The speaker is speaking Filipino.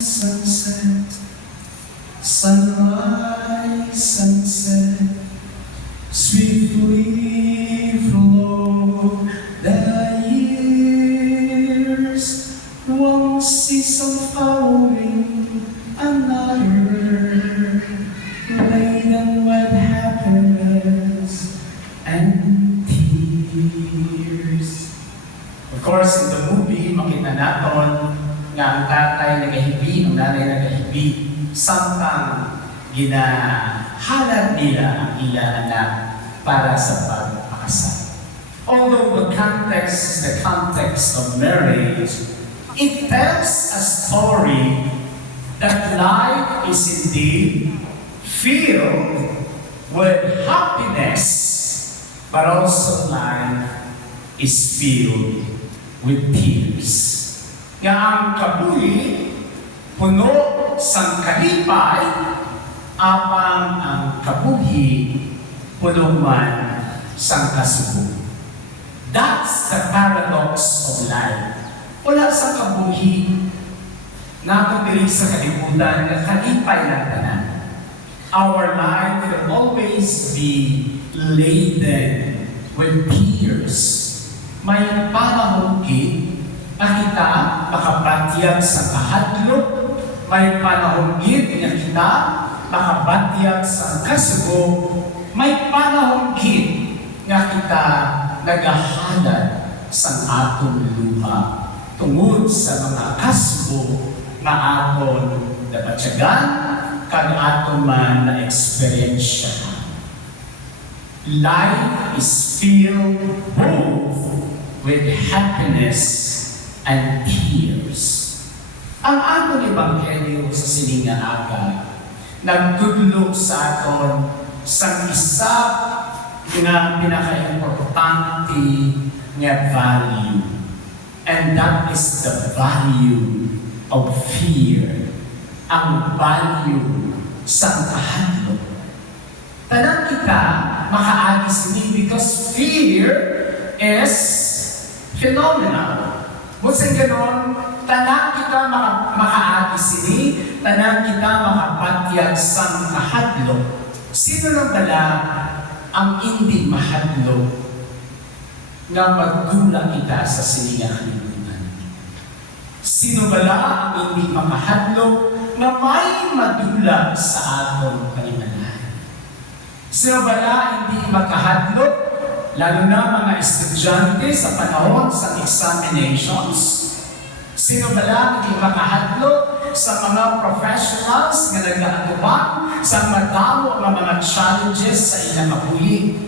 Sunset, sunrise, sunset, swiftly flow the years. One season following another, laden with happiness and tears. Of course, in the movie, makita natin nga ang tatay nagahibi, ang nanay nagahibi, samtang ginahanap nila ang ilang anak para sa pagpakasal. Although the context is the context of marriage, it tells a story that life is indeed filled with happiness, but also life is filled with tears. Nga ang kabuhi, puno sang kalipay, apang ang kabuhi, puno man sang kasubo. That's the paradox of life. Wala sa kabuhi, napagdiri sa kalibutan, na kalipay ng tanan. Our life will always be laden with tears. May panahon kita makabatyag sa kahadlok, may panahon gid nga kita makabatyag sa kasugo, may panahon gid nga kita nagahalad sa atong luha tungod sa mga kasugo na aton nabatyagan kag aton man na eksperyensya. Life is filled both with happiness and tears. Ang atong ebanghelyo sa sininga aga nagtudlo sa aton sa isa nga pinaka-importante nga value, and that is the value of fear. Ang value sa kahadlok. Tanang kita makaagis ni because fear is phenomenal. Busin ganon, tanang kita makaagis ni, tanang kita makapatyag sa kahadlok. Sino lang bala ang hindi mahadlok na magdula kita sa sininga kalibutan? Sino bala ang hindi makahadlok na may madula sa atong kalimanan? Sino bala hindi makahadlok, lalo na mga estudyante sa panahon sa examinations? Sino bala hindi makahadlok sa mga professionals na nag-aatubang sa madamo ng mga challenges sa ilang kabuhi?